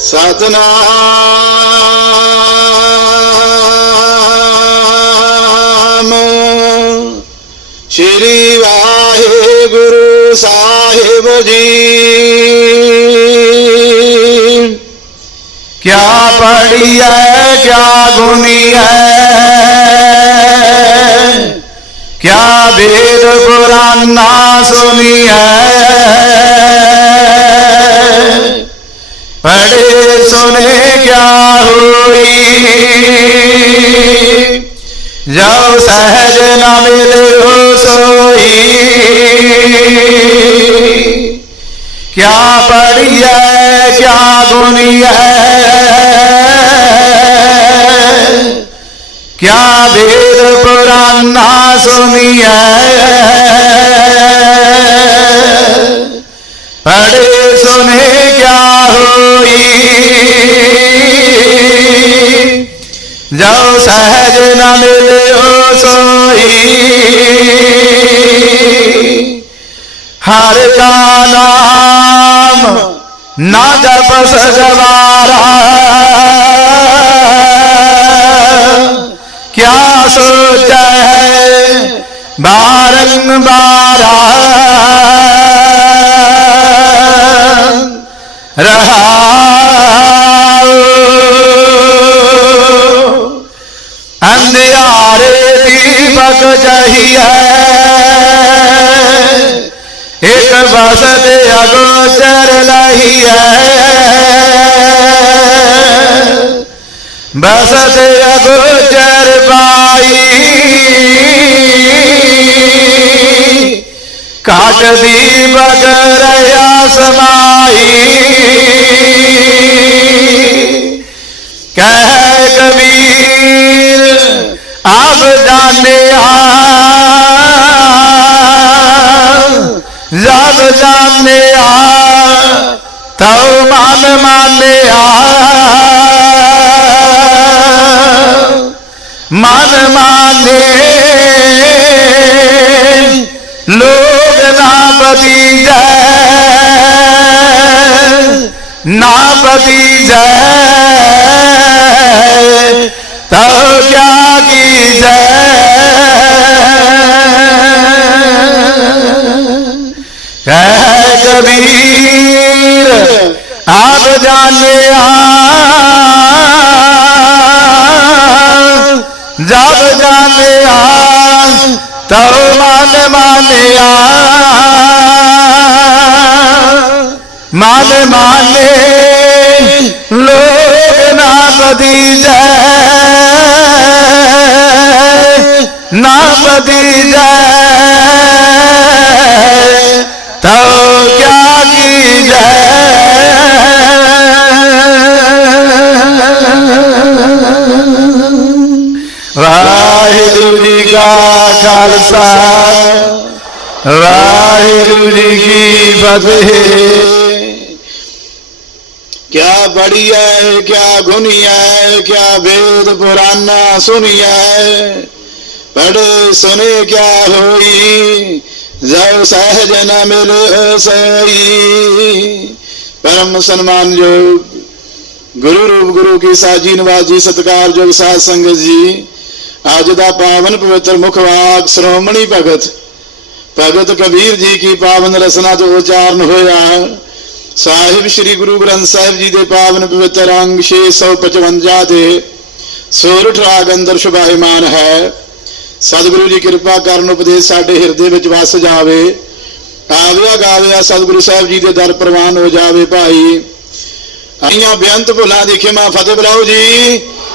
साधना। श्री वाहे गुरु साहेब जी क्या पड़ी है, क्या गुनी है? क्या वेद पुराना सुनी है? पढ़े सुने क्या हुई? जब सहज न मिले हो सोई। क्या पढ़ी है, क्या गुनी है? क्या वेद पुराना सुनी है? पढ़े सुने क्या हुई जब सहज न मिले हो सोई हर का नाम ना जप अंधियारे दीपक जहिए एक बसत अगोचर लही बसत अगोचर पाई काट दीपक रया समाई। कह कबीर जब जाने आ तो मान माने मन माने लोग ना बदी जाए ना बदी जाए तो क्या की जाए कबीर, आप जाने जब जाने तब मान माने मान माने लोग ना बदी जाए ना बदी जाए खालसा। वाहिगुरु की फतेह। क्या बढ़िया है, क्या गुनिया है, क्या वेद पुराना सुनिया है। पढ़े, सुने क्या होई, जब सहज न मिले सही। परम सम्मान योग, गुरु रूप गुरु की साजी नवाजी सत्कार जोग सात संग जी। ਅੱਜ ਦਾ ਪਾਵਨ ਪਵਿੱਤਰ ਮੁਖ ਵਾਕ, ਸ਼੍ਰੋਮਣੀ ਭਗਤ। ਭਗਤ ਕਬੀਰ ਜੀ ਕੀ ਪਾਵਨ ਰਸਨਾ ਤੋਂ ਉਚਾਰਨ ਹੋਇਆ। ਸਾਹਿਬ ਸ੍ਰੀ ਗੁਰੂ ਗ੍ਰੰਥ ਸਾਹਿਬ ਜੀ ਦੇ ਪਾਵਨ ਪਵਿੱਤਰ ਅੰਗ 655 ਦੇ ਸੋਰਠ ਰਾਗ ਅੰਦਰ ਸ਼ੁਭਾਇਮਾਨ ਹੈ। ਸਤਿਗੁਰੂ ਜੀ ਕਿਰਪਾ ਕਰਨ ਉਪਦੇਸ਼ ਸਾਡੇ ਹਿਰਦੇ ਵਿੱਚ ਵਸ ਜਾਵੇ। ਆਵਿਆ ਗਾਵਿਆ ਸਤਿਗੁਰੂ ਸਾਹਿਬ ਜੀ ਦੇ ਦਰ ਪ੍ਰਵਾਨ ਹੋ ਜਾਵੇ ਭਾਈ। ਆਈਆਂ ਬੇਅੰਤ ਭੁੱਲਾਂ ਦੀ ਖਿਮਾ ਫਤਿਹ ਬੁਲਾਓ ਜੀ।